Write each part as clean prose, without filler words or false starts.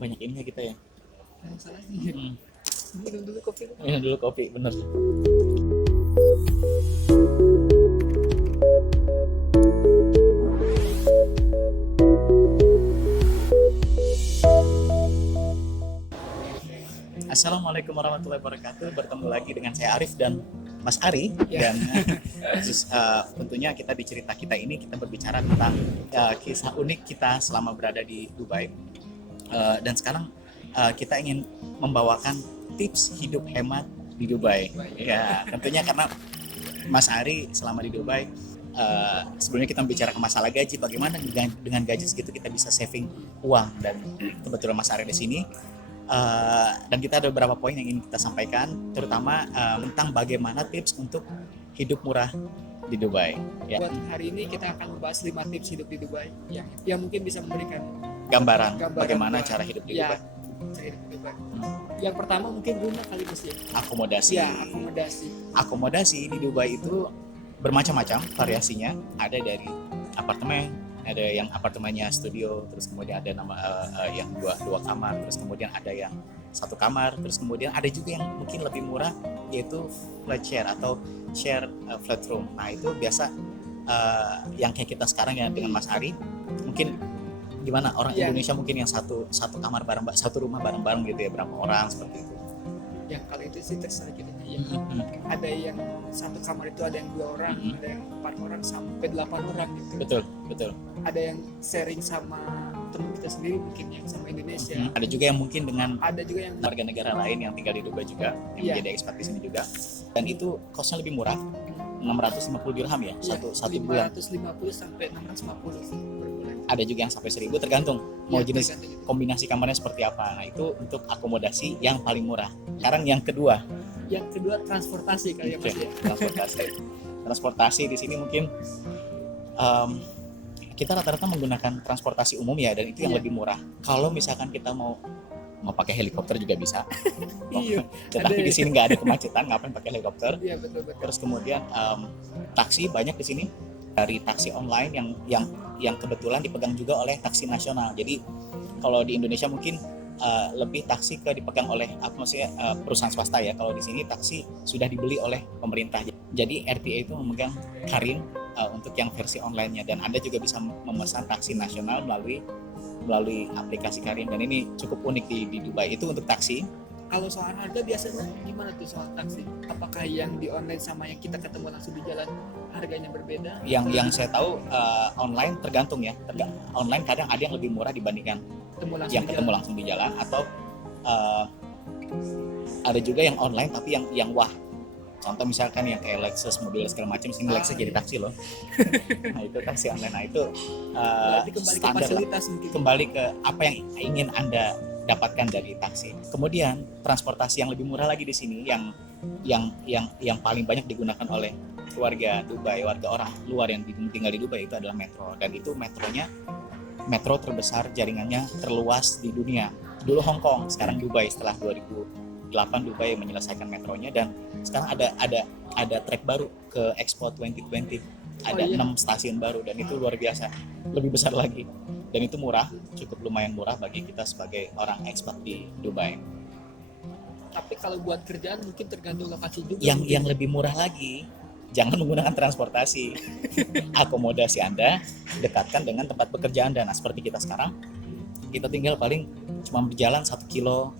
banyak ininya kita ya. Salah sih. Hmm. Minum dulu kopi. Minum dulu kopi, bener. Assalamualaikum warahmatullahi wabarakatuh. Bertemu lagi dengan saya Arif dan Mas Ari. Ya. Dan tentunya kita di cerita kita ini kita berbicara tentang kisah unik kita selama berada di Dubai. Dan sekarang kita ingin membawakan tips hidup hemat di Dubai. Ya, tentunya karena Mas Ari selama di Dubai, sebelumnya kita bicara ke masalah gaji, bagaimana dengan gaji segitu kita bisa saving uang, dan kebetulan Mas Ari di sini. Dan kita ada beberapa poin yang ingin kita sampaikan, terutama tentang bagaimana tips untuk hidup murah di Dubai. Ya. Buat hari ini kita akan membahas 5 tips hidup di Dubai yang mungkin bisa memberikan Gambaran bagaimana buat- cara hidup di ya, Dubai. cara hidup di Dubai. Yang pertama mungkin rumah kali Mas ya. Akomodasi. Ya, akomodasi. Akomodasi di Dubai itu bermacam-macam variasinya. Ada dari apartemen, ada yang apartemennya studio, terus kemudian ada yang dua kamar, terus kemudian ada yang satu kamar, terus kemudian ada juga yang mungkin lebih murah, yaitu flat share atau share flat room. Nah itu biasa yang kayak kita sekarang ya dengan Mas Ari, mungkin gimana orang Ya. Indonesia mungkin yang satu kamar bareng, satu rumah bareng-bareng gitu ya, berapa orang seperti itu. Yang kalau itu sih terserah kita ya. Hmm. Ada yang satu kamar itu ada yang 2 orang, ada yang 4 orang sampai 8 orang gitu. Betul. Ada yang sharing sama teman kita sendiri mungkin yang sama Indonesia. Ada juga yang mungkin dengan Ada juga yang warga negara lain yang tinggal di Dubai juga, yang Iya. menjadi ekspat di sini juga, dan itu kosnya lebih murah, 650 dirham ya, satu bulan. 550 sampai 650 sih per bulan. Ada juga yang sampai 1000, tergantung mau Ya, jenis tergantung gitu. kombinasi kamarnya seperti apa. Nah itu untuk akomodasi yang paling murah. Sekarang yang kedua, Yang kedua transportasi kali ya Mas ya. transportasi di sini mungkin kita rata-rata menggunakan transportasi umum ya, dan itu yang Iya. lebih murah. Kalau misalkan kita mau pakai helikopter juga bisa. Iya. Tetapi Ada- di sini nggak ada kemacetan, ngapain pakai helikopter? Iya betul. Terus kemudian taksi banyak di sini, dari taksi online yang kebetulan dipegang juga oleh taksi nasional. Jadi kalau di Indonesia mungkin lebih taksi dipegang oleh perusahaan swasta ya. Kalau di sini taksi sudah dibeli oleh pemerintah. Jadi RTA itu memegang Careem untuk yang versi online-nya, dan Anda juga bisa memesan taksi nasional melalui aplikasi Careem, dan ini cukup unik di Dubai. Itu untuk taksi. Kalau soal harga biasanya gimana tuh soal taksi? Apakah yang di online sama yang kita ketemu langsung di jalan harganya berbeda? Yang saya tahu online tergantung ya. Online kadang ada yang lebih murah dibandingkan Ketemu langsung yang di ketemu jalan. langsung di jalan, atau ada juga yang online tapi yang wah. Contoh misalkan yang kayak Lexus, mobil segala macam, sini Lexus jadi taksi loh. Nah itu taksi online. Nah itu Berarti kembali ke standar lah. fasilitas mungkin. Kembali ke apa yang ingin Anda dapatkan dari taksi. Kemudian transportasi yang lebih murah lagi di sini, yang paling banyak digunakan oleh warga Dubai, warga orang luar yang tinggal di Dubai, itu adalah metro. Dan itu metro terbesar, jaringannya terluas di dunia. Dulu Hong Kong, sekarang Dubai. Setelah 2008 Dubai menyelesaikan metronya, dan sekarang ada track baru ke Expo 2020. Ada 6 stasiun baru, dan itu luar biasa, lebih besar lagi, dan itu murah, cukup lumayan murah bagi kita sebagai orang ekspat di Dubai. Tapi kalau buat kerjaan mungkin tergantung lokasi juga. Yang lebih murah lagi, jangan menggunakan transportasi. Akomodasi Anda dekatkan dengan tempat bekerja Anda. Nah seperti kita sekarang, kita tinggal paling cuma berjalan 1 kilo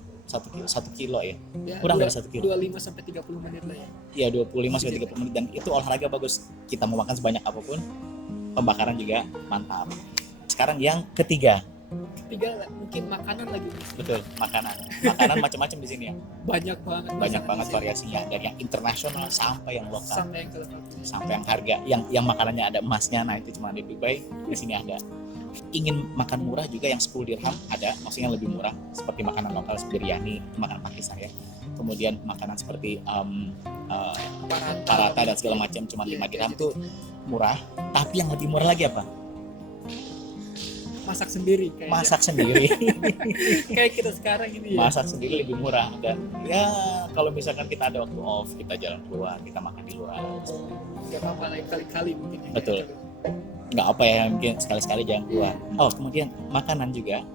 ya, kurang dari 1 kilo. 25 sampai 30 menit lah ya. Ya 25 sampai 30 menit, dan itu olahraga bagus. Kita mau makan sebanyak apapun, pembakaran juga mantap. Sekarang yang ketiga, Ketiga mungkin makanan lagi Mas. betul, makanan macam-macam di sini ya. Banyak banget. Banyak masakan banget di sini. variasinya, dari yang internasional sampai yang lokal, Sampai yang ke lokal. sampai yang harga, yang makanannya ada emasnya. Nah itu cuma di Dubai, di sini ada. Ingin makan murah juga, yang 10 dirham ada, maksudnya lebih murah, seperti makanan lokal seperti biryani, makanan Pakistan ya. Kemudian makanan seperti parata dan segala macam cuma 5 dirham tuh murah. Tapi yang lebih murah lagi apa? Masak sendiri kayaknya. Masak sendiri. Kayak kita sekarang ini ya. Masak sendiri lebih murah, dan ya kalau misalkan kita ada waktu off, kita jalan keluar, kita makan di luar. Gak apa-apa lah kali-kali mungkin ya. Betul. Nggak apa ya, mungkin sekali-sekali jangan keluar. Oh kemudian makanan juga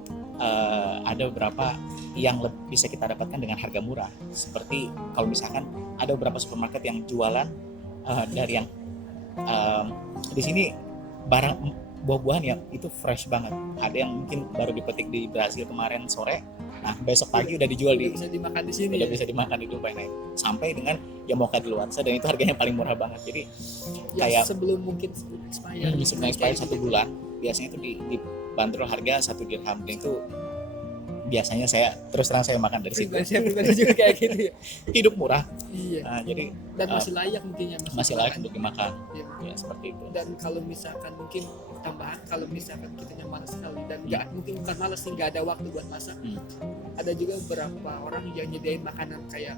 ada beberapa yang bisa kita dapatkan dengan harga murah. Seperti kalau misalkan ada beberapa supermarket yang jualan dari yang di sini barang buah-buahan yang itu fresh banget. Ada yang mungkin baru dipetik di Brazil kemarin sore. Nah, besok pagi udah dijual Udah bisa dimakan di sini. udah bisa dimakan di Dubai. Nah, sampai dengan yang mau kadaluarsa, dan itu harganya paling murah banget. Jadi Ya, kayak sebelum mungkin expire. sebelum expired 1 bulan, biasanya itu dibanderol harga 1 dirham, dan itu biasanya terus terang saya makan dari situ. Pribadi juga kayak gitu ya. Hidup murah, Iya. jadi Dan masih layak mungkin ya. masih layak untuk dimakan. Iya. Ya seperti itu. Dan kalau misalkan mungkin tambahan, kalau misalkan kitanya malas sekali dan nggak mungkin bukan malas sih, nggak ada waktu buat masak, ada juga beberapa orang yang nyediain makanan kayak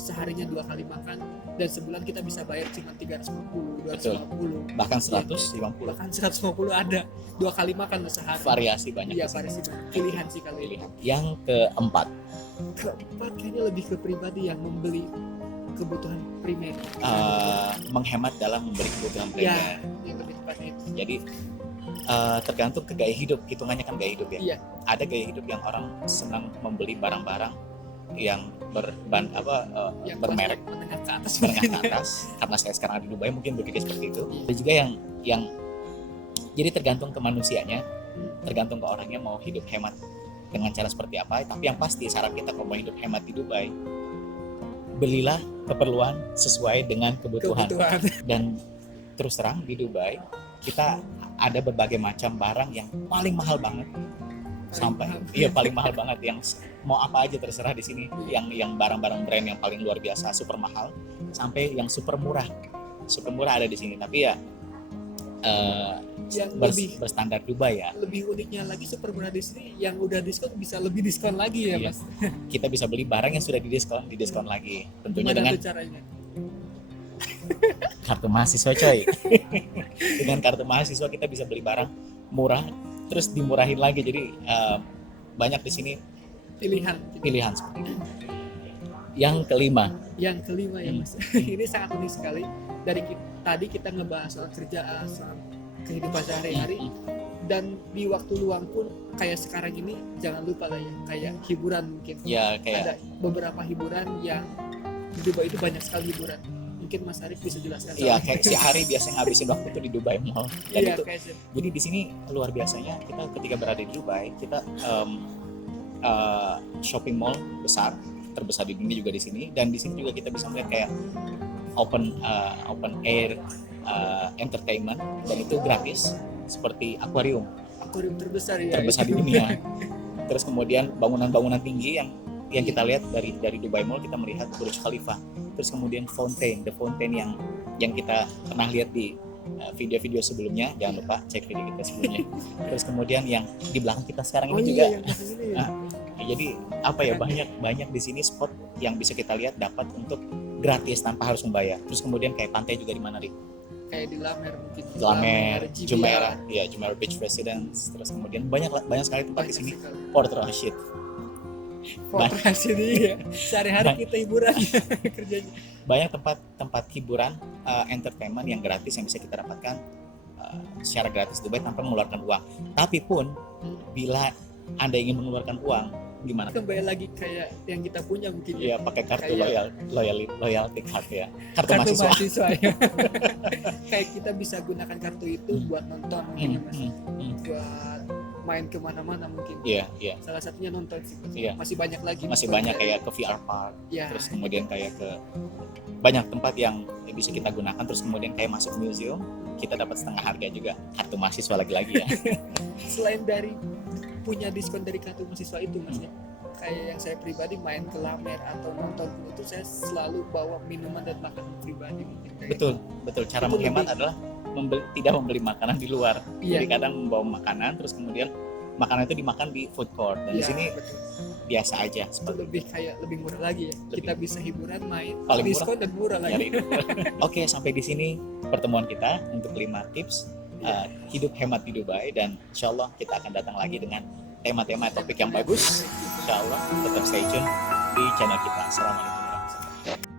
seharinya 2 kali makan, dan sebulan kita bisa bayar cuma 350, 250, Bahkan 150. bahkan 150 ada 2 kali makan loh sehari. Variasi banyak. Iya, variasi banyak. Pilihan sih kalau ini. Yang keempat, Keempat kayaknya lebih ke pribadi yang membeli kebutuhan primer. menghemat dalam membeli kebutuhan primer. Ya, yang lebih tepatnya itu. Jadi tergantung ke gaya hidup, hitungannya kan gaya hidup ya. Iya. Ada gaya hidup yang orang senang membeli barang-barang yang Yang bermerek, menengah ke atas. menengah mungkin ke ya. atas. Karena saya sekarang ada di Dubai mungkin berpikir seperti itu. Iya. Ada juga yang jadi tergantung ke manusianya, tergantung ke orangnya mau hidup hemat dengan cara seperti apa. Tapi yang pasti saran kita kalau mau hidup hemat di Dubai, belilah keperluan sesuai dengan kebutuhan. Dan terus terang di Dubai kita ada berbagai macam barang yang paling mahal banget, paling mahal banget, yang mau apa aja terserah di sini. Yang barang-barang brand yang paling luar biasa super mahal sampai yang super murah ada di sini. Tapi ya yang lebih berstandar Dubai ya. Lebih uniknya lagi, super murah di sini yang udah diskon bisa lebih diskon lagi ya, Iya. Mas. Kita bisa beli barang yang sudah didiskon lagi. Tentunya Gimana dengan tuh caranya? kartu mahasiswa coy. Dengan kartu mahasiswa kita bisa beli barang murah terus dimurahin lagi. Jadi banyak di sini pilihan seperti itu. Yang kelima ya Mas. Ini sangat unik sekali. Tadi kita ngebahas soal kerjaan, soal kehidupan sehari-hari, dan di waktu luang pun kayak sekarang ini jangan lupa lah ya, kayak hiburan mungkin. Ya, kayak ada beberapa hiburan yang di Dubai itu banyak sekali hiburan. Mungkin Mas Arif bisa jelaskan. Iya, kayak si Hari biasanya ngabisin waktu tuh di Dubai Mall. Dan Iya, itu, kayak jadi di sini luar biasanya kita ketika berada di Dubai, kita shopping mall terbesar di dunia juga di sini, dan di sini juga kita bisa melihat kayak open air entertainment, dan itu gratis, seperti akuarium terbesar ya. terbesar di dunia. Terus kemudian bangunan-bangunan tinggi yang kita lihat dari Dubai Mall, kita melihat Burj Khalifa. Terus kemudian the fountain yang kita pernah lihat di video-video sebelumnya, jangan lupa cek video kita sebelumnya. Terus kemudian yang di belakang kita sekarang ini juga. Yang belakang ini ya. Jadi apa ya, banyak di sini spot yang bisa kita lihat dapat untuk gratis tanpa harus membayar. Terus kemudian kayak pantai juga di mana, Rik? Kayak di Lamer mungkin. Lamer, Jumeirah. Jumeirah Beach Residence. Terus kemudian banyak sekali tempat di sini. sekali. Port Rashid. Podcast ini ya. Sehari-hari kita hiburan kerjanya. Banyak tempat hiburan, entertainment yang gratis yang bisa kita dapatkan secara gratis di Dubai tanpa mengeluarkan uang. Tapi pun bila Anda ingin mengeluarkan uang, gimana? Kembali lagi kayak yang kita punya mungkin. Iya, pakai kartu Kayak- loyalty card ya. Kartu Kartu mahasiswa. mahasiswa ya. Kayak kita bisa gunakan kartu itu buat nonton mungkin ya, Mas. Buat main kemana-mana mungkin. Iya. Salah satunya nonton sih. Iya. Masih banyak lagi. Masih banyak kayak ke VR Park, Ya. terus kemudian kayak ke banyak tempat yang bisa kita gunakan, terus kemudian kayak masuk museum, kita dapat setengah harga juga. Kartu mahasiswa lagi-lagi ya. Selain dari punya diskon dari kartu mahasiswa itu, Mas ya. Kayak yang saya pribadi main ke Lamer atau nonton itu, saya selalu bawa minuman dan makanan pribadi mungkin. Kayak Betul. Cara Itu menghemat lebih- adalah tidak membeli makanan di luar. Iya. Jadi kadang membawa makanan, terus kemudian makanan itu dimakan di food court. Dan di Ya, sini betul. biasa aja Itu seperti lebih murah lagi ya. Lebih. Kita bisa hiburan, main, Paling murah. diskon dan murah lagi. nyari. Oke, sampai di sini pertemuan kita untuk 5 tips hidup hemat di Dubai, dan insya Allah kita akan datang lagi dengan tema-tema topik yang bagus. Insya Allah tetap stay tune di channel kita. Assalamualaikum warahmatullahi wabarakatuh.